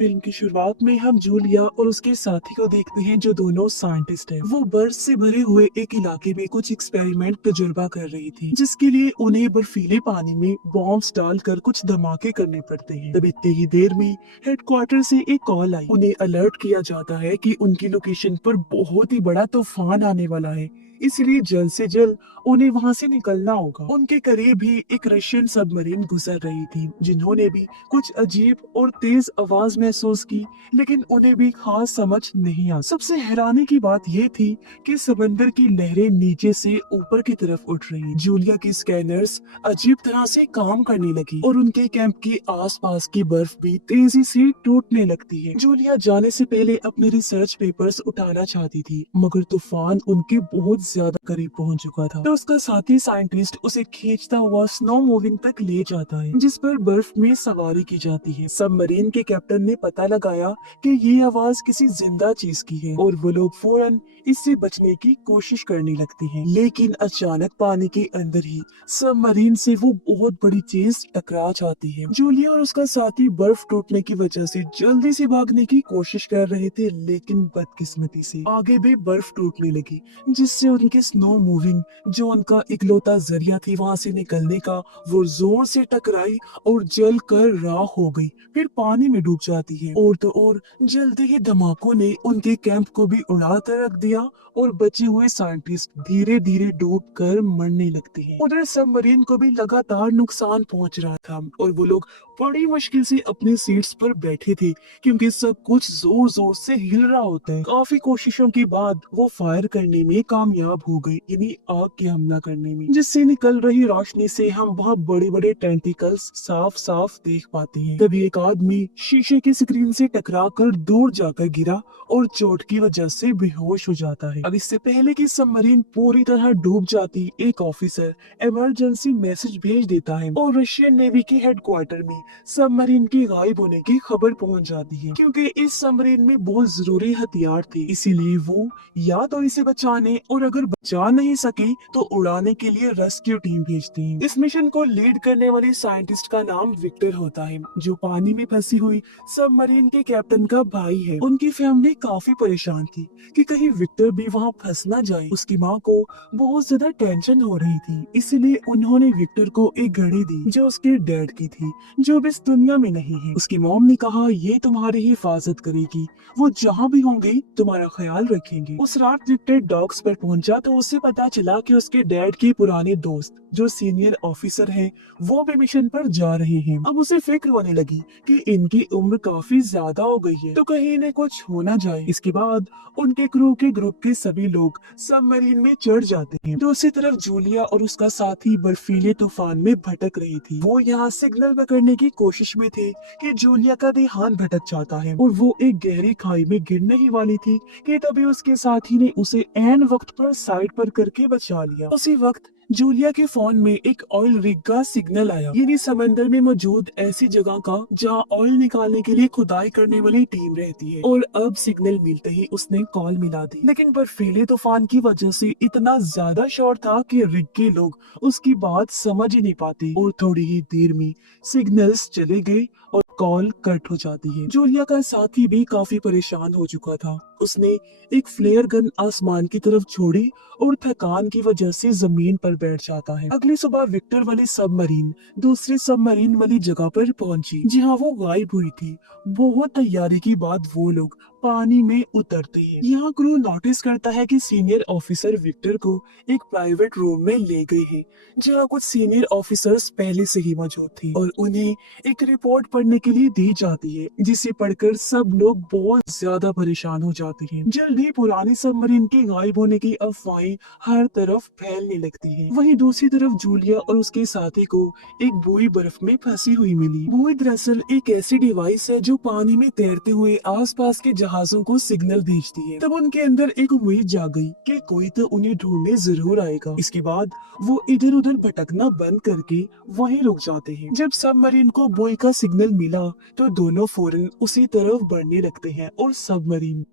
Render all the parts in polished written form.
Film की शुरुआत में हम जूलिया और उसके साथी को देखते हैं जो दोनों साइंटिस्ट हैं। वो बर्फ से भरे हुए एक इलाके में कुछ एक्सपेरिमेंट तजुर्बा कर रही थी, जिसके लिए उन्हें बर्फीले पानी में बॉम्ब्स डालकर कुछ धमाके करने पड़ते हैं। तब इतनी ही देर में हेडक्वार्टर से एक कॉल आई। उन्हें अलर्ट किया जाता है कि उनकी लोकेशन पर बहुत ही बड़ा तूफान आने वाला है, इसलिए जल्द से जल्द उन्हें वहां से निकलना होगा। उनके करीब ही एक रशियन सबमरीन गुजर रही थी, जिन्होंने भी कुछ अजीब और तेज आवाज महसूस की, लेकिन उन्हें भी खास समझ नहीं आ। सबसे हैरानी की बात यह थी कि समंदर की लहरें नीचे से ऊपर की तरफ उठ रही। जूलिया की स्कैनर्स अजीब तरह से काम करने लगी और उनके कैंप के आसपास की बर्फ भी तेजी से टूटने लगती है। जूलिया जाने से पहले अपने रिसर्च पेपर्स उठाना चाहती थी, मगर तूफान उनके बहुत ज्यादा करीब पहुंच चुका था। तो उसका साथी साइंटिस्ट उसे खींचता हुआ स्नो मूविंग तक ले जाता है, जिस पर बर्फ में सवारी की जाती है। सबमरीन के कैप्टन ने पता लगाया कि ये आवाज किसी जिंदा चीज की है और वो लोग फौरन इससे बचने की कोशिश करने लगते हैं। लेकिन अचानक पानी के अंदर ही सबमरीन से वो बहुत बड़ी चीज टकरा जाती है। जूलिया और उसका साथी बर्फ टूटने की वजह से जल्दी से भागने की कोशिश कर रहे थे, लेकिन बदकिस्मती से आगे भी बर्फ टूटने लगी, जिससे उनके स्नो मूविंग जो उनका इकलौता जरिया थी वहां से निकलने का, वो जोर से टकराई और जल कर राख हो गई, फिर पानी में डूब जाती है। और तो और जलते ही धमाकों ने उनके कैंप को भी उड़ा कर रख दिया और बचे हुए साइंटिस्ट धीरे धीरे डूब कर मरने लगते हैं। उधर सबमरीन को भी लगातार नुकसान पहुंच रहा था और वो लोग बड़ी मुश्किल से अपनी सीट्स पर बैठे थे, क्योंकि सब कुछ जोर जोर से हिल रहा होता है। काफी कोशिशों के बाद वो फायर करने में कामयाब हो गए, यानी आग के हमला करने में, जिससे निकल रही रोशनी से हम वहाँ बड़े बड़े टेंटिकल्स साफ साफ देख पाते हैं। तभी एक आदमी शीशे की स्क्रीन से टकराकर दूर जाकर गिरा और चोट की वजह से बेहोश हो जाता है। अब इससे पहले कि सबमरीन पूरी तरह डूब जाती, एक ऑफिसर इमरजेंसी मैसेज भेज देता है और रशियन नेवी के हेडक्वार्टर में सबमरीन के गायब होने की खबर पहुंच जाती है, क्योंकि इस सबमरीन में बहुत जरूरी हथियार थे। इसीलिए वो या तो इसे बचाने और अगर बचा नहीं सके तो उड़ाने के लिए रेस्क्यू टीम भेजते हैं। इस मिशन को लीड करने वाले साइंटिस्ट का नाम विक्टर होता है, जो पानी में फंसी हुई सबमरीन के कैप्टन का भाई है। उनकी फैमिली काफी परेशान थी कि कहीं विक्टर भी वहाँ फंस ना जाए। उसकी माँ को बहुत ज्यादा टेंशन हो रही थी, इसलिए उन्होंने विक्टर को एक घड़ी दी जो उसके डैड की थी, जो अब इस दुनिया में नहीं है। उसकी मॉम ने कहा, ये तुम्हारी हिफाजत करेगी, वो जहाँ भी होंगे तुम्हारा ख्याल रखेंगे। उस रात विक्टर डॉक्स पर पहुंचा तो उसे पता चला कि उसके डैड के पुराने दोस्त जो सीनियर ऑफिसर हैं, वो भी मिशन पर जा रहे हैं। अब उसे फिक्र होने लगी कि इनकी उम्र काफी ज्यादा हो गई है, तो कहीं इन्हें कुछ हो ना जाए। इसके बाद उनके क्रू के ग्रुप के सभी लोग सबमरीन में चढ़ जाते हैं। दूसरी तरफ जूलिया और उसका साथी बर्फीले तूफान में भटक रही थी। वो यहाँ सिग्नल पकड़ने की कोशिश में थे कि जूलिया का ध्यान भटक जाता है और वो एक गहरी खाई में गिरने ही वाली थी कि तभी उसके साथी ने उसे ऐन वक्त पर साइड पर करके बचा लिया। उसी वक्त जूलिया के फोन में एक ऑयल रिग का सिग्नल आया, यानी समंदर में मौजूद ऐसी जगह का जहां ऑयल निकालने के लिए खुदाई करने वाली टीम रहती है। और अब सिग्नल मिलते ही उसने कॉल मिला दी, लेकिन बर्फीले तूफान की वजह से इतना ज्यादा शोर था कि रिग के लोग उसकी बात समझ ही नहीं पाते और थोड़ी ही देर में सिग्नल्स चले गए और कॉल कट हो जाती है। जूलिया का साथी भी काफी परेशान हो चुका था। उसने एक फ्लेयर गन आसमान की तरफ छोड़ी और थकान की वजह से जमीन पर बैठ जाता है। अगली सुबह विक्टर वाली सबमरीन दूसरी सबमरीन वाली जगह पर पहुंची, जहां वो गायब हुई थी। बहुत तैयारी के बाद वो लोग पानी में उतरते हैं। यहाँ क्रू नोटिस करता है कि सीनियर ऑफिसर विक्टर को एक प्राइवेट रूम में ले गए हैं, जहाँ कुछ सीनियर ऑफिसर्स पहले से ही मौजूद थे और उन्हें एक रिपोर्ट पढ़ने के लिए दी जाती है, जिसे पढ़कर सब लोग बहुत ज्यादा परेशान हो जाते हैं। जल्द ही पुरानी सबमरीन के गायब होने की अफवाहें हर तरफ फैलने लगती हैं। वहीं दूसरी तरफ जूलिया और उसके साथी को एक बुई बर्फ में फंसी हुई मिली। बुई दरअसल एक ऐसी डिवाइस है जो पानी में तैरते हुए आसपास के जहाजों को सिग्नल भेजती है। तब उनके अंदर एक उम्मीद जाग गई कि कोई तो उन्हें ढूंढने जरूर आएगा। इसके बाद वो इधर उधर भटकना बंद करके वहीं रुक जाते हैं। जब सबमरीन को बुई का सिग्नल मिला तो दोनों फौरन उसी तरफ बढ़ने लगते हैं और सबमरीन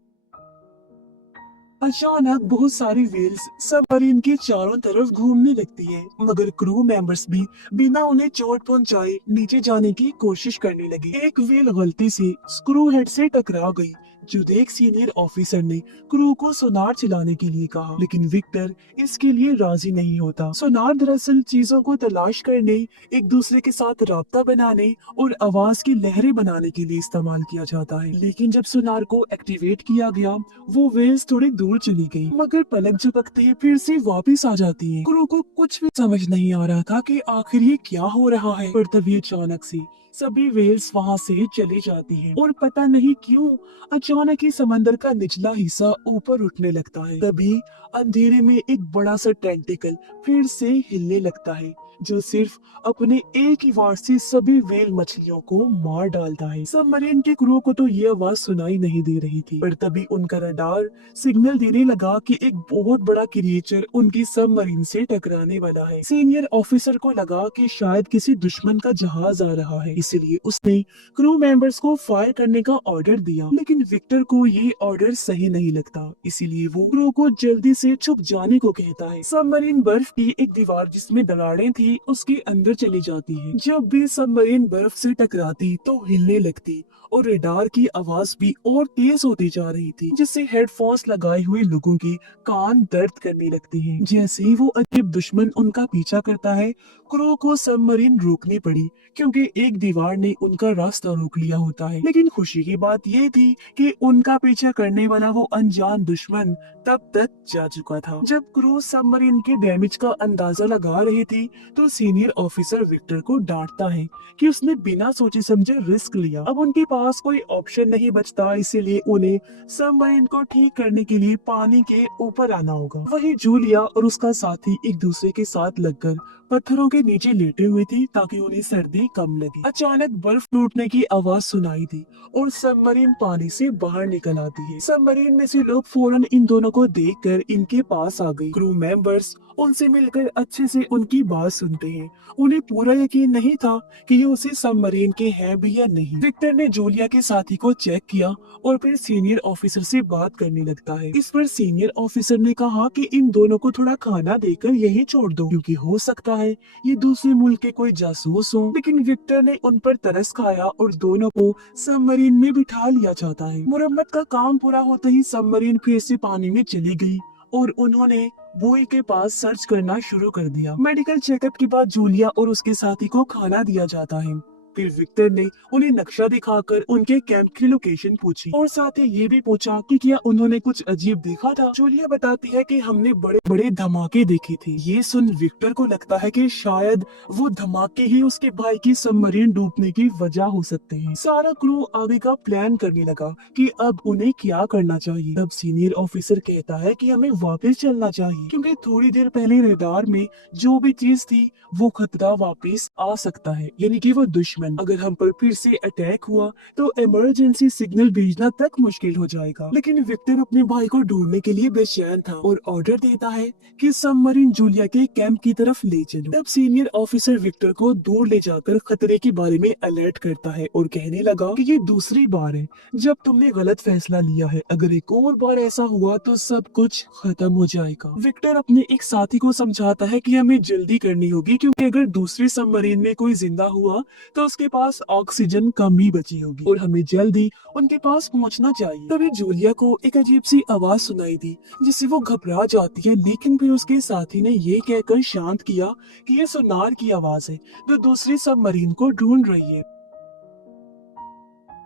अचानक बहुत सारी व्हेल्स सबमरीन के चारों तरफ घूमने लगती है, मगर क्रू मेंबर्स भी बिना उन्हें चोट पहुंचाए नीचे जाने की कोशिश करने लगे। एक व्हेल गलती से स्क्रू हेड से टकरा गई, जो देख सीनियर ऑफिसर ने क्रू को सोनार चलाने के लिए कहा, लेकिन विक्टर इसके लिए राजी नहीं होता। सोनार दरअसल चीजों को तलाश करने, एक दूसरे के साथ राब्ता बनाने और आवाज की लहरें बनाने के लिए इस्तेमाल किया जाता है। लेकिन जब सोनार को एक्टिवेट किया गया, वो वेल्स थोड़ी दूर चली गई, मगर पलक झपकते ही फिर से वापस आ जाती है। क्रू को कुछ भी समझ नहीं आ रहा था कि आखिर ये क्या हो रहा है, पर तभी अचानक से सभी वेल्स वहाँ से चली जाती हैं और पता नहीं क्यों अचानक ही समंदर का निचला हिस्सा ऊपर उठने लगता है। तभी अंधेरे में एक बड़ा सा टेंटिकल फिर से हिलने लगता है, जो सिर्फ अपने एक ही वार से सभी व्हेल मछलियों को मार डालता है। सबमरीन के क्रू को तो ये आवाज सुनाई नहीं दे रही थी, पर तभी उनका रडार सिग्नल देने लगा कि एक बहुत बड़ा क्रिएचर उनकी सबमरीन से टकराने वाला है। सीनियर ऑफिसर को लगा कि शायद किसी दुश्मन का जहाज आ रहा है, इसलिए उसने क्रू मेंबर्स को फायर करने का ऑर्डर दिया। लेकिन विक्टर को ये ऑर्डर सही नहीं लगता, इसीलिए वो क्रू को जल्दी से छुप जाने को कहता है। सबमरीन बर्फ की एक दीवार जिसमें दरारें थी उसके अंदर चली जाती है। जब भी सबमरीन बर्फ से टकराती तो हिलने लगती और रडार की आवाज भी और तेज होती जा रही थी, जिससे हेडफोन्स लगाए हुए लोगों के कान दर्द करने लगते हैं। जैसे ही वो अजीब दुश्मन उनका पीछा करता है, क्रू को सबमरीन रोकनी पड़ी, क्योंकि एक दीवार ने उनका रास्ता रोक लिया होता है। लेकिन खुशी की बात ये थी कि उनका पीछा करने वाला वो अनजान दुश्मन तब तक जा चुका था। जब क्रू सबमरीन के डैमेज का अंदाजा लगा रही थी, तो सीनियर ऑफिसर विक्टर को डांटता है कि उसने बिना सोचे समझे रिस्क लिया। अब उनके पास कोई ऑप्शन नहीं बचता, इसीलिए उन्हें सबमरीन को ठीक करने के लिए पानी के ऊपर आना होगा। वही जूलिया और उसका साथी एक दूसरे के साथ लगकर पत्थरों के नीचे लेटे हुए थे, ताकि उन्हें सर्दी कम लगे। अचानक बर्फ टूटने की आवाज सुनाई दी और सबमरीन पानी से बाहर निकल आती है। सबमरीन में से लोग फौरन इन दोनों को देखकर इनके पास आ गए। क्रू मेंबर्स उनसे मिलकर अच्छे से उनकी बात सुनते हैं। उन्हें पूरा यकीन नहीं था कि ये उसी सबमरीन के हैं भी या नहीं। विक्टर ने जूलिया के साथी को चेक किया और फिर सीनियर ऑफिसर से बात करने लगता है। इस पर सीनियर ऑफिसर ने कहा कि इन दोनों को थोड़ा खाना देकर यही छोड़ दो, क्योंकि हो सकता है ये दूसरे मुल्क के कोई जासूस हो। लेकिन विक्टर ने उन पर तरस खाया और दोनों को सबमरीन में बिठा लिया जाता है। मुरम्मत का काम पूरा होते ही सबमरीन फिर से पानी में चली गई और उन्होंने बुई के पास सर्च करना शुरू कर दिया। मेडिकल चेकअप के बाद जूलिया और उसके साथी को खाना दिया जाता है। फिर विक्टर ने उन्हें नक्शा दिखाकर उनके कैंप की लोकेशन पूछी और साथ ही ये भी पूछा कि क्या उन्होंने कुछ अजीब देखा था। जूलिया बताती है कि हमने बड़े बड़े धमाके देखे थे। ये सुन विक्टर को लगता है कि शायद वो धमाके ही उसके भाई की सबमरीन डूबने की वजह हो सकते हैं। सारा क्रू आगे का प्लान करने लगा कि अब उन्हें क्या करना चाहिए। तब सीनियर ऑफिसर कहता है कि हमें वापस चलना चाहिए, क्योंकि थोड़ी देर पहले रडार में जो भी चीज थी वो खतरा वापस आ सकता है, यानी कि वो दुश्मन। अगर हम पर फिर से अटैक हुआ तो इमरजेंसी सिग्नल भेजना तक मुश्किल हो जाएगा। लेकिन विक्टर अपने भाई को ढूंढने के लिए बेचैन था और ऑर्डर देता है कि सबमरीन जूलिया के कैंप की तरफ ले चलो। तब सीनियर ऑफिसर विक्टर को दूर ले जाकर खतरे के बारे में अलर्ट करता है और कहने लगा कि ये दूसरी बार है जब तुमने गलत फैसला लिया है। अगर एक और बार ऐसा हुआ तो सब कुछ खत्म हो जाएगा। विक्टर अपने एक साथी को समझाता है कि हमें जल्दी करनी होगी, क्योंकि अगर दूसरी सबमरीन में कोई जिंदा हुआ तो उसके पास ऑक्सीजन कम ही बची होगी और हमें जल्दी उनके पास पहुंचना चाहिए। तभी जूलिया को एक अजीब सी आवाज सुनाई दी, जिससे वो घबरा जाती है, लेकिन फिर उसके साथी ने ये कहकर शांत किया कि ये सोनार की आवाज है जो दूसरी सबमरीन को ढूंढ रही है।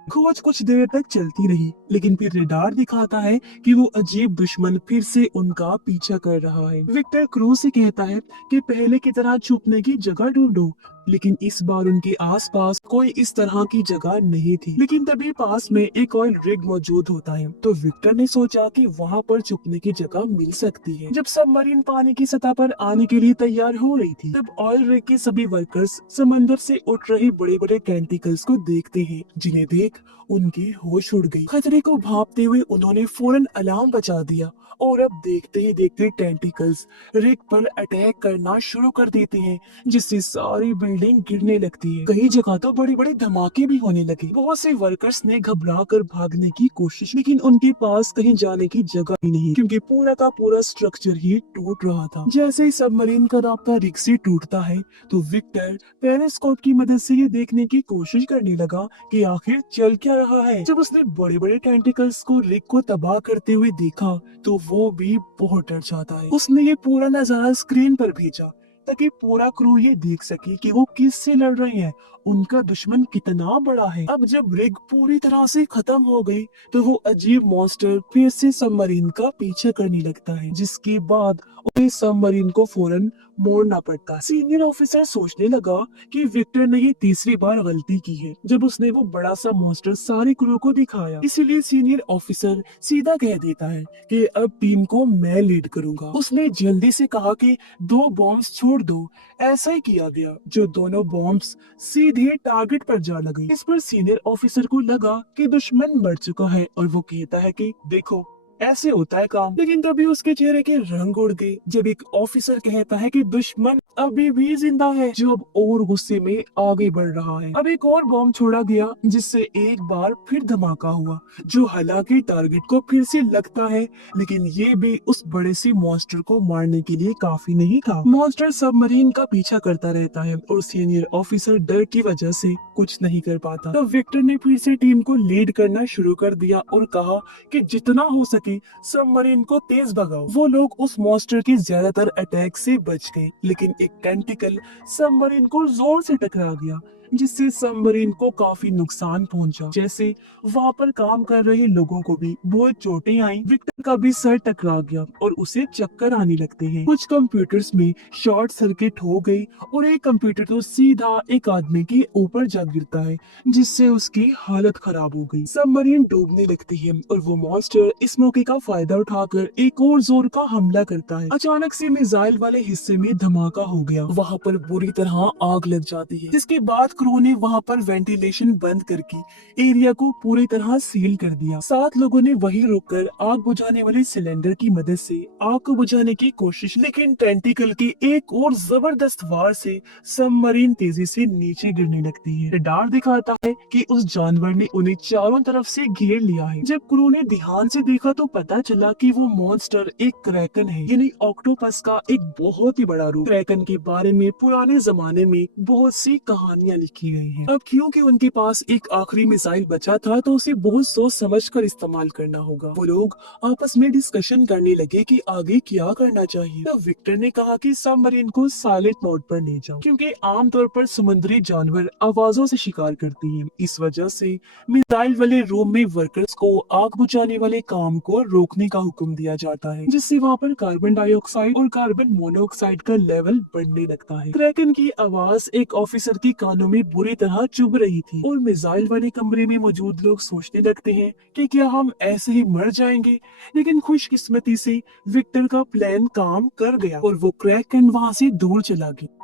खोज कुछ देर तक चलती रही, लेकिन फिर रडार दिखाता है कि वो अजीब दुश्मन फिर से उनका पीछा कर रहा है। विक्टर क्रू से कहता है कि पहले की तरह छुपने की जगह ढूंढो, लेकिन इस बार उनके आसपास कोई इस तरह की जगह नहीं थी। लेकिन तभी पास में एक ऑयल रिग मौजूद होता है, तो विक्टर ने सोचा कि वहाँ पर छुपने की जगह मिल सकती है। जब सबमरीन पानी की सतह पर आने के लिए तैयार हो रही थी, तब ऑयल रिग के सभी वर्कर्स समंदर से उठ रहे बड़े बड़े टेंटिकल्स को देखते हैं, जिन्हें देख उनकी होश उड़ गई। खतरे को भांपते हुए उन्होंने फौरन अलार्म बजा दिया और अब देखते ही देखते टेंटिकल्स रिक पर अटैक करना शुरू कर देते हैं, जिससे सारी बिल्डिंग गिरने लगती है। कई जगह तो बड़े बड़े धमाके भी होने लगे। बहुत से वर्कर्स ने घबरा कर भागने की कोशिश, लेकिन उनके पास कहीं जाने की जगह ही नहीं, क्योंकि पूरा का पूरा स्ट्रक्चर ही टूट रहा था। जैसे ही सबमरीन का रास्ता रिक से टूटता है तो विक्टर पेरिस्कोप की मदद से ये देखने की कोशिश करने लगा कि आखिर चल क्या रहा है। जब उसने बड़े बड़े टेंटिकल्स को रिक को तबाह करते हुए देखा तो वो भी बहुत डर जाता है। उसने ये पूरा नजारा स्क्रीन पर भेजा ताकि पूरा क्रू ये देख सके कि वो किससे लड़ रहे हैं, उनका दुश्मन कितना बड़ा है। अब जब रिग पूरी तरह से खत्म हो गई तो वो अजीब मॉन्स्टर फिर से सबमरीन का पीछा करने लगता है, जिसके बाद उन्हें सबमरीन को फौरन मोड़ना पड़ता। सीनियर ऑफिसर सोचने लगा कि विक्टर ने ये तीसरी बार गलती की है जब उसने वो बड़ा सा मॉन्स्टर सारे क्रू को दिखाया। इसीलिए सीनियर ऑफिसर सीधा कह देता है कि अब टीम को मैं लीड करूंगा। उसने जल्दी से कहा कि 2 बॉम्ब्स छोड़ दो। ऐसा ही किया गया, जो दोनों बॉम्ब्स सीधे टारगेट पर जा लगे। इस पर सीनियर ऑफिसर को लगा कि दुश्मन मर चुका है और वो कहता है कि देखो ऐसे होता है काम। लेकिन तभी उसके चेहरे के रंग उड़ गए जब एक ऑफिसर कहता है कि दुश्मन अभी भी जिंदा है, जो अब और गुस्से में आगे बढ़ रहा है। अब एक और बॉम्ब छोड़ा गया जिससे एक बार फिर धमाका हुआ, जो हालांकि टारगेट को फिर से लगता है, लेकिन ये भी उस बड़े से मॉन्स्टर को मारने के लिए काफी नहीं था। मॉन्स्टर सबमरीन का पीछा करता रहता है और सीनियर ऑफिसर डर की वजह से कुछ नहीं कर पाता। तब विक्टर ने फिर से टीम को लीड करना शुरू कर दिया और कहा कि जितना हो सके सबमरीन को तेज भगाओ। वो लोग उस मॉन्स्टर के ज्यादातर अटैक से बच गए, लेकिन एक टेंटिकल सबमरीन को जोर से टकरा गया, जिससे सबमरीन को काफी नुकसान पहुंचा। जैसे वहाँ पर काम कर रहे लोगों को भी बहुत चोटें आई। विक्टर का भी सर टकरा गया और उसे चक्कर आने लगते हैं। कुछ कंप्यूटर्स में शॉर्ट सर्किट हो गई और एक कंप्यूटर तो सीधा एक आदमी के ऊपर जा गिरता है, जिससे उसकी हालत खराब हो गई। सबमरीन डूबने लगती है और वो मॉन्स्टर इस मौके का फायदा उठाकर एक और जोर का हमला करता है। अचानक से मिसाइल वाले हिस्से में धमाका हो गया। वहाँ पर बुरी तरह आग लग जाती है, जिसके बाद क्रू ने वहाँ पर वेंटिलेशन बंद करके एरिया को पूरी तरह सील कर दिया। 7 लोगों ने वहीं रुककर आग बुझाने वाले सिलेंडर की मदद से आग को बुझाने की कोशिश, लेकिन टेंटिकल के एक और जबरदस्त वार से सबमरीन तेजी से नीचे गिरने लगती है। रडार दिखाता है कि उस जानवर ने उन्हें चारों तरफ से घेर लिया है। जब क्रू ने ध्यान से देखा तो पता चला कि वो मॉन्स्टर एक क्रैकन है, यानी ऑक्टोपस का एक बहुत ही बड़ा रूप। क्रैकन के बारे में पुराने जमाने में बहुत सी कहानियां लिखी गई हैं। अब क्योंकि उनके पास एक आखिरी मिसाइल बचा था तो उसे बहुत सोच समझ कर इस्तेमाल करना होगा। वो लोग आपस में डिस्कशन करने लगे कि आगे क्या करना चाहिए। तो विक्टर ने कहा कि सबमरीन को साइलेंट मोड पर ले जाओ, क्योंकि आमतौर पर समुद्री जानवर आवाजों से शिकार करते हैं। इस वजह से मिसाइल वाले रूम में वर्कर्स को आग बुझाने वाले काम को रोकने का हुक्म दिया जाता है, जिससे वहाँ पर कार्बन डाइऑक्साइड और कार्बन मोनोऑक्साइड का लेवल बढ़ने लगता है। क्रैकन की आवाज एक ऑफिसर की कानों में बुरी तरह चुभ रही थी और मिसाइल वाले कमरे में मौजूद लोग सोचने लगते हैं कि क्या हम ऐसे ही मर जाएंगे। लेकिन खुशकिस्मती से विक्टर का प्लान काम कर गया और वो क्रैकन वहाँ से दूर चला गया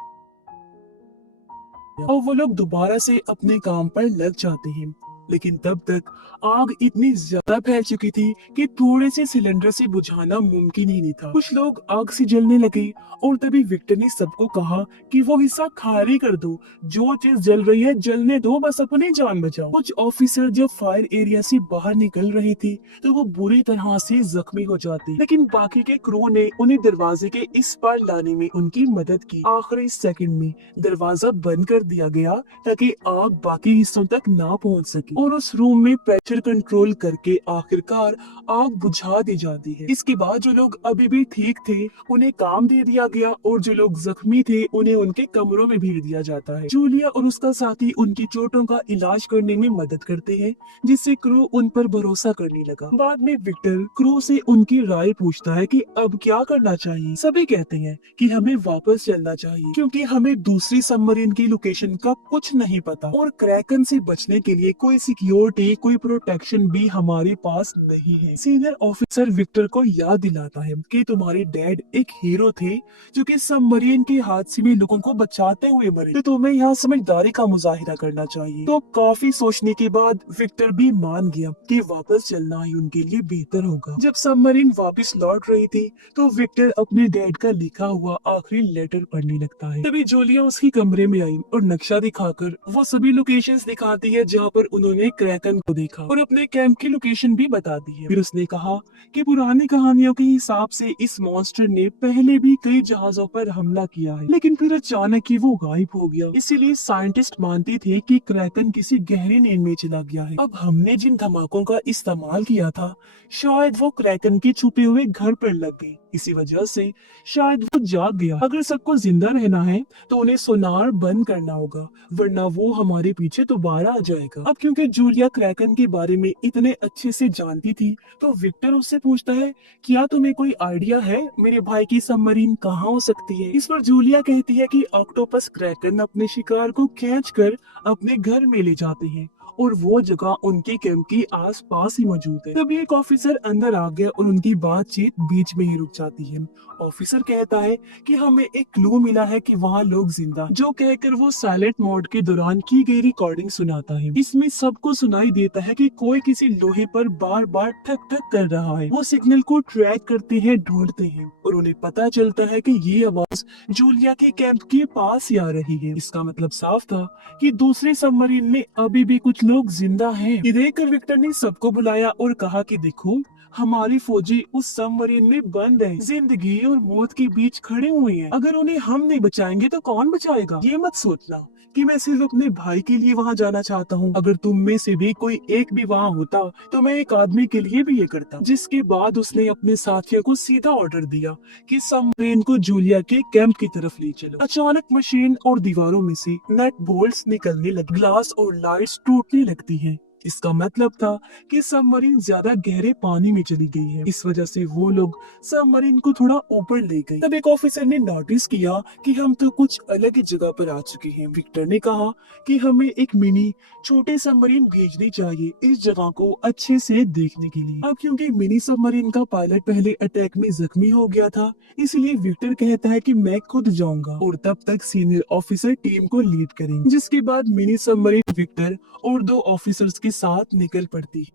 और वो लोग दोबारा से अपने काम पर लग जाते हैं। लेकिन तब तक आग इतनी ज्यादा फैल चुकी थी कि थोड़े से सिलेंडर से बुझाना मुमकिन ही नहीं था। कुछ लोग आग से जलने लगे और तभी विक्टर ने सबको कहा कि वो हिस्सा खाली कर दो, जो चीज जल रही है जलने दो, बस अपनी जान बचाओ। कुछ ऑफिसर जब फायर एरिया से बाहर निकल रहे थे तो वो बुरी तरह से जख्मी हो जाते, लेकिन बाकी के क्रू ने उन्हें दरवाजे के इस पार लाने में उनकी मदद की। आखिरी सेकंड में दरवाजा बंद कर दिया गया ताकि आग बाकी हिस्सों तक ना पहुंच सके और उस रूम में प्रेशर कंट्रोल करके आखिरकार आग बुझा दी जाती है। इसके बाद जो लोग अभी भी ठीक थे उन्हें काम दे दिया गया और जो लोग जख्मी थे उन्हें उनके कमरों में भेज दिया जाता है। जूलिया और उसका साथी उनकी चोटों का इलाज करने में मदद करते हैं, जिससे क्रू उन पर भरोसा करने लगा। बाद में विक्टर क्रू से उनकी राय पूछता है कि अब क्या करना चाहिए। सभी कहते हैं कि हमें वापस चलना चाहिए, क्योंकि हमें दूसरी सबमरीन की लोकेशन का कुछ नहीं पता और क्रैकन से बचने के लिए कोई सिक्योरिटी, कोई प्रोटेक्शन भी हमारे पास नहीं है। सीनियर ऑफिसर विक्टर को याद दिलाता है कि तुम्हारे डैड एक हीरो थे जो कि सबमरीन के हादसे में लोगों को बचाते हुए मरे, तो तुम्हें यहाँ समझदारी का मुजाहिरा करना चाहिए। तो काफी सोचने के बाद विक्टर भी मान गया कि वापस चलना ही उनके लिए बेहतर होगा। जब सबमरीन वापस लौट रही थी तो विक्टर अपने डैड का लिखा हुआ आखिरी लेटर पढ़ने लगता है। तभी जूलिया उसके कमरे में आई और नक्शा दिखाकर वो सभी लोकेशंस दिखाती है जहाँ पर उन्होंने क्रैकन को देखा और अपने कैंप की लोकेशन भी बता दी है। फिर उसने कहा कि पुरानी कहानियों के हिसाब से इस मॉन्स्टर ने पहले भी कई जहाजों पर हमला किया है, लेकिन फिर अचानक ही वो गायब हो गया। इसीलिए साइंटिस्ट मानते थे कि क्रैकन किसी गहरी नींद में चला गया है। अब हमने जिन धमाकों का इस्तेमाल किया था शायद वो क्रैकन के छुपे हुए घर पर लग गई, इसी वजह से शायद वो जाग गया। अगर सबको जिंदा रहना है तो उन्हें सोनार बंद करना होगा, वरना वो हमारे पीछे दोबारा आ जाएगा। अब क्योंकि जूलिया क्रैकन के बारे में इतने अच्छे से जानती थी तो विक्टर उससे पूछता है, क्या तुम्हें कोई आइडिया है मेरे भाई की सबमरीन कहाँ हो सकती है? इस पर जूलिया कहती है कि ऑक्टोपस क्रैकन अपने शिकार को खींचकर अपने घर में ले जाते हैं और वो जगह उनके कैंप के आसपास ही मौजूद है। तभी एक ऑफिसर अंदर आ गया और उनकी बातचीत बीच में ही रुक जाती है। ऑफिसर कहता है कि हमें एक क्लू मिला है कि वहाँ लोग जिंदा, जो कहकर वो साइलेंट मोड के दौरान की गई रिकॉर्डिंग सुनाता है। इसमें सबको सुनाई देता है कि कोई किसी लोहे पर बार बार ठक ठक कर रहा है। वो सिग्नल को ट्रैक करते हैं, ढूंढते हैं और उन्हें पता चलता है कि ये आवाज जूलिया के कैंप के पास ही आ रही है। इसका मतलब साफ था कि दूसरे सबमरीन में अभी भी कुछ लोग जिंदा हैं। ये देखकर विक्टर ने सबको बुलाया और कहा कि देखो, हमारी फौजी उस सबमरीन में बंद है, जिंदगी और मौत के बीच खड़े हुए हैं। अगर उन्हें हम नहीं बचाएंगे तो कौन बचाएगा? ये मत सोचना कि मैं सिर्फ अपने भाई के लिए वहाँ जाना चाहता हूँ। अगर तुम में से भी कोई एक भी वहाँ होता तो मैं एक आदमी के लिए भी ये करता। जिसके बाद उसने अपने साथियों को सीधा ऑर्डर दिया कि सबमरीन को जूलिया के कैंप की तरफ ले चलो। अचानक मशीन और दीवारों में से नट बोल्ट्स निकलने लगे, ग्लास और लाइट्स टूटने लगती हैं। इसका मतलब था कि सबमरीन ज्यादा गहरे पानी में चली गई है। इस वजह से वो लोग सबमरीन को थोड़ा ऊपर ले गए। तब एक ऑफिसर ने नोटिस किया कि हम तो कुछ अलग ही जगह पर आ चुके हैं। विक्टर ने कहा कि हमें एक मिनी छोटे सबमरीन भेजनी चाहिए इस जगह को अच्छे से देखने के लिए। अब क्योंकि मिनी सबमरीन का पायलट पहले अटैक में जख्मी हो गया था, इसलिए विक्टर कहता है कि मैं खुद जाऊंगा और तब तक सीनियर ऑफिसर टीम को लीड करेंगे। जिसके बाद मिनी सबमरीन विक्टर और दो ऑफिसर्स के साथ निकल पड़ती।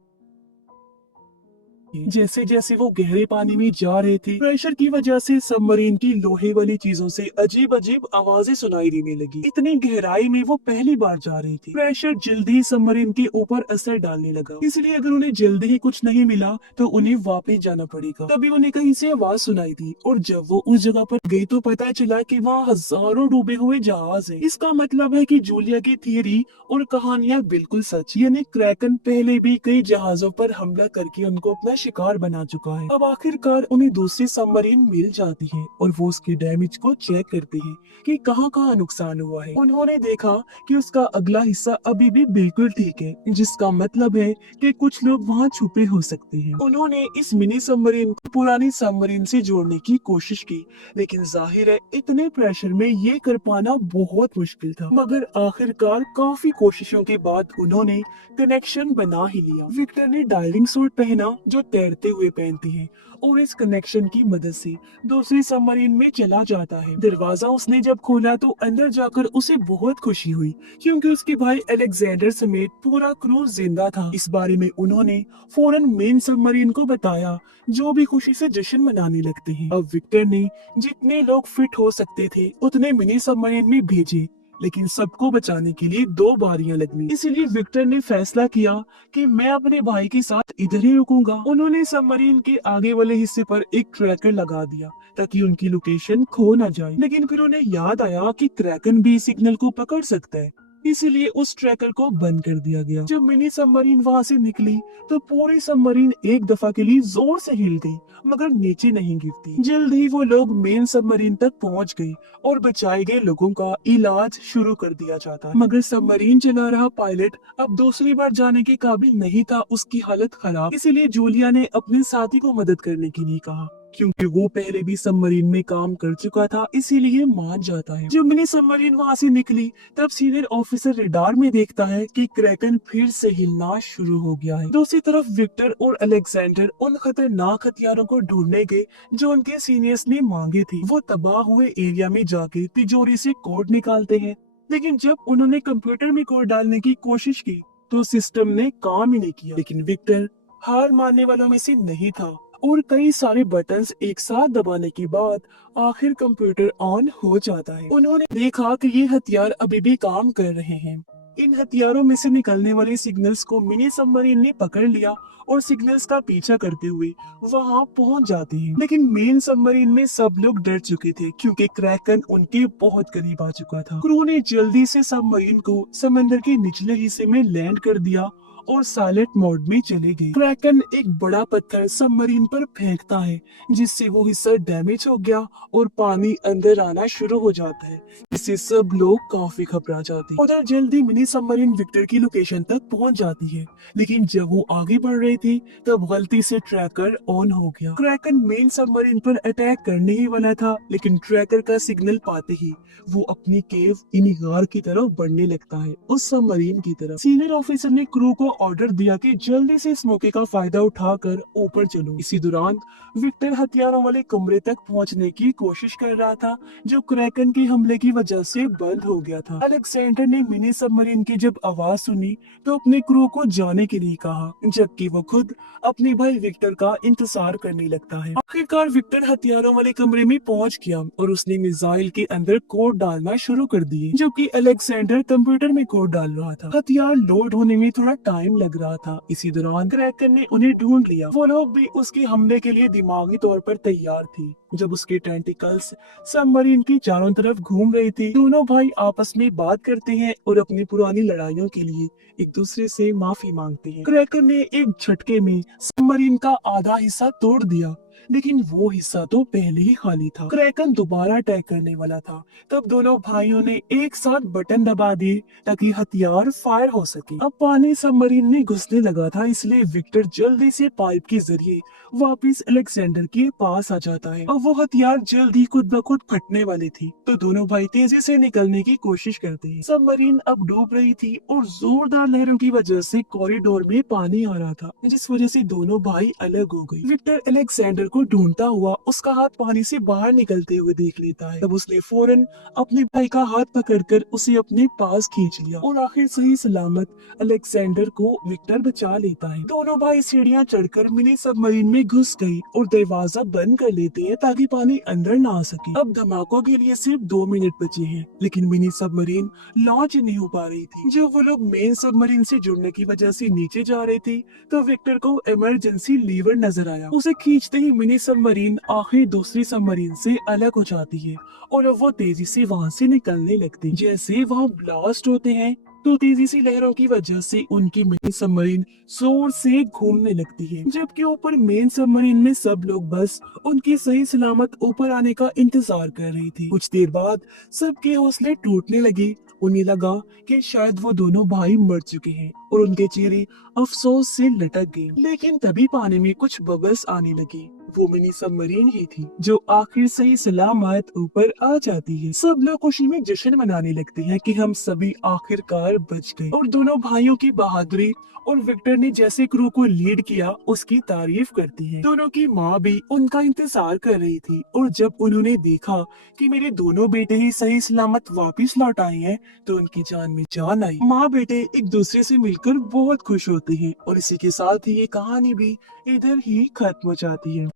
जैसे जैसे वो गहरे पानी में जा रहे थे, प्रेशर की वजह से सबमरीन की लोहे वाली चीजों से अजीब अजीब आवाजें सुनाई देने लगी। इतनी गहराई में वो पहली बार जा रही थी। प्रेशर जल्दी ही सबमरीन के ऊपर असर डालने लगा, इसलिए अगर उन्हें जल्दी ही कुछ नहीं मिला तो उन्हें वापस जाना पड़ेगा। तभी उन्हें कहीं से आवाज सुनाई दी और जब वो उस जगह पर गई तो पता चला कि वहाँ हजारों डूबे हुए जहाज है। इसका मतलब है कि जूलिया की थियरी और कहानियां बिल्कुल सच, यानी क्रैकन पहले भी कई जहाजों पर हमला करके उनको अपना शिकार बना चुका है। अब आखिरकार उन्हें दूसरी सबमरीन मिल जाती है और वो उसके डैमेज को चेक करते हैं कि कहाँ कहाँ नुकसान हुआ है। उन्होंने देखा कि उसका अगला हिस्सा अभी भी बिल्कुल ठीक है, जिसका मतलब है कि कुछ लोग वहाँ छुपे हो सकते हैं। उन्होंने इस मिनी सबमरीन को पुरानी सबमरीन से जोड़ने की कोशिश की, लेकिन जाहिर है इतने प्रेशर में ये कर पाना बहुत मुश्किल था। मगर आखिरकार काफी कोशिशों के बाद उन्होंने कनेक्शन बना ही लिया। विक्टर ने डाइविंग सूट पहना जो तैरते हुए पहनती है और इस कनेक्शन की मदद से दूसरी सबमरीन में चला जाता है। दरवाजा उसने जब खोला तो अंदर जाकर उसे बहुत खुशी हुई क्योंकि उसके भाई अलेक्जेंडर समेत पूरा क्रू जिंदा था। इस बारे में उन्होंने फौरन मेन सबमरीन को बताया, जो भी खुशी से जश्न मनाने लगते हैं। अब विक्टर ने जितने लोग फिट हो सकते थे उतने मिनी सबमरीन में भेजे, लेकिन सबको बचाने के लिए दो बारियां लगनी। इसलिए विक्टर ने फैसला किया कि मैं अपने भाई के साथ इधर ही रुकूंगा। उन्होंने सबमरीन के आगे वाले हिस्से पर एक ट्रैकर लगा दिया ताकि उनकी लोकेशन खो न जाए, लेकिन फिर उन्हें याद आया कि क्रैकन भी सिग्नल को पकड़ सकता है, इसीलिए उस ट्रैकर को बंद कर दिया गया। जब मिनी सबमरीन वहाँ से निकली तो पूरी सबमरीन एक दफा के लिए जोर से हिल गई, मगर नीचे नहीं गिरती। जल्द ही वो लोग मेन सबमरीन तक पहुँच गए और बचाए गए लोगों का इलाज शुरू कर दिया जाता। मगर सबमरीन चला रहा पायलट अब दूसरी बार जाने के काबिल नहीं था, उसकी हालत खराब। इसीलिए जूलिया ने अपने साथी को मदद करने के लिए कहा क्योंकि वो पहले भी सबमरीन में काम कर चुका था, इसीलिए मान जाता है। जब मिनी सबमरीन वहाँ से निकली तब सीनियर ऑफिसर रडार में देखता है कि क्रैकन फिर से हिलना शुरू हो गया है। दूसरी तरफ विक्टर और अलेक्जेंडर उन खतरनाक हथियारों को ढूंढने गए जो उनके सीनियर्स ने मांगे थे। वो तबाह हुए एरिया में जाके तिजोरी से कोड निकालते हैं, लेकिन जब उन्होंने कंप्यूटर में कोड डालने की कोशिश की तो सिस्टम ने काम ही नहीं किया। लेकिन विक्टर हार मानने वालों में से नहीं था और कई सारे बटन्स एक साथ दबाने के बाद आखिर कंप्यूटर ऑन हो जाता है। उन्होंने देखा कि ये हथियार अभी भी काम कर रहे हैं। इन हथियारों में से निकलने वाले सिग्नल्स को मिनी सबमरीन ने पकड़ लिया और सिग्नल्स का पीछा करते हुए वहां पहुंच जाते हैं। लेकिन मेन सबमरीन में सब लोग डर चुके थे क्योंकि क्रैकन उनके बहुत करीब आ चुका था। क्रू ने जल्दी से सबमरीन को समंदर के निचले हिस्से में लैंड कर दिया और साइलेंट मोड में चले गए। क्रैकन एक बड़ा पत्थर सबमरीन पर फेंकता है जिससे वो हिस्सा डैमेज हो गया और पानी अंदर आना शुरू हो जाता है, जिससे सब लोग काफी घबरा जाते हैं। उधर जल्दी मिनी सबमरीन विक्टर की लोकेशन तक पहुंच जाती है, लेकिन जब वो आगे बढ़ रहे थे तब गलती से ट्रैकर ऑन हो गया। क्रैकन मेन सबमरीन पर अटैक करने ही वाला था, लेकिन ट्रैकर का सिग्नल पाते ही वो अपनी केव इन गार की तरफ बढ़ने लगता है, उस सबमरीन की तरफ। सीनियर ऑफिसर ने क्रू को ऑर्डर दिया कि जल्दी से इस मौके का फायदा उठाकर ऊपर चलो। इसी दौरान विक्टर हथियारों वाले कमरे तक पहुंचने की कोशिश कर रहा था जो क्रैकन के हमले की वजह से बंद हो गया था। अलेक्जेंडर ने मिनी सबमरीन की जब आवाज सुनी तो अपने क्रू को जाने के लिए कहा, जबकि वो खुद अपने भाई विक्टर का इंतजार करने लगता है। आखिरकार विक्टर हथियारों वाले कमरे में पहुंच गया और उसने मिसाइल के अंदर कोड डालना शुरू कर दिए, जबकि अलेक्जेंडर कंप्यूटर में कोड डाल रहा था। हथियार लोड होने में थोड़ा टाइम लग रहा था। इसी दौरान क्रैकन ने उन्हें ढूंढ लिया। वो लोग भी उसके हमले के लिए दिमागी तौर पर तैयार थे। जब उसके टेंटिकल्स सबमरीन की चारों तरफ घूम रहे थे, दोनों भाई आपस में बात करते हैं और अपनी पुरानी लड़ाइयों के लिए एक दूसरे से माफी मांगते हैं। क्रैकन ने एक झटके में सबमरीन का आधा हिस्सा तोड़ दिया, लेकिन वो हिस्सा तो पहले ही खाली था। क्रैकन दोबारा अटैक करने वाला था, तब दोनों भाइयों ने एक साथ बटन दबा दिए ताकि हथियार फायर हो सके। अब पानी सबमरीन में घुसने लगा था, इसलिए विक्टर जल्दी से पाइप के जरिए वापस अलेक्जेंडर के पास आ जाता है। अब वो हथियार जल्दी खुद ब खुद फटने वाले थे, तो दोनों भाई तेजी से निकलने की कोशिश करते हैं। सबमरीन अब डूब रही थी और जोरदार लहरों की वजह से कॉरिडोर में पानी आ रहा था, जिस वजह से दोनों भाई अलग हो गए। विक्टर अलेक्जेंडर को ढूंढता हुआ उसका हाथ पानी से बाहर निकलते हुए देख लेता है। तब उसने फौरन अपने भाई का हाथ पकड़कर उसे अपने पास खींच लिया और आखिर सही सलामत अलेक्जेंडर को विक्टर बचा लेता है। दोनों भाई सीढ़ियां चढ़कर मिनी सबमरीन में घुस गए और दरवाजा बंद कर लेते हैं ताकि पानी अंदर ना आ सके। अब धमाकों के लिए सिर्फ 2 मिनट बचे हैं, लेकिन मिनी सबमरीन लॉन्च नहीं हो पा रही थी। जब वो लोग मेन सबमरीन से जुड़ने की वजह से नीचे जा रहे थे तो विक्टर को इमरजेंसी लीवर नजर आया। उसे खींचते ही मिनी सबमरीन आखिर दूसरी सबमरीन से अलग हो जाती है और अब वो तेजी से वहाँ से निकलने लगती है। जैसे वहाँ ब्लास्ट होते हैं तो तेजी सी लहरों की वजह से उनकी मिनी सबमरीन जोर से घूमने लगती है, जबकि ऊपर मेन सबमरीन में सब लोग बस उनकी सही सलामत ऊपर आने का इंतजार कर रही थी। कुछ देर बाद सबके हौसले टूटने लगे। उन्हें लगा कि शायद वो दोनों भाई मर चुके हैं और उनके चेहरे अफसोस से लटक गए। लेकिन तभी पानी में कुछ बबल्स आने लगे। वो मिनी सबमरीन ही थी जो आखिर सही सलामत ऊपर आ जाती है। सब लोग खुशी में जश्न मनाने लगते हैं कि हम सभी आखिरकार बच गए और दोनों भाइयों की बहादुरी और विक्टर ने जैसे क्रू को लीड किया उसकी तारीफ करती है। दोनों की माँ भी उनका इंतजार कर रही थी और जब उन्होंने देखा कि मेरे दोनों बेटे ही सही सलामत वापस लौट आए हैं तो उनकी जान में जान आई। माँ बेटे एक दूसरे से मिलकर बहुत खुश होते हैं और इसी के साथ ही ये कहानी भी इधर ही खत्म हो जाती है।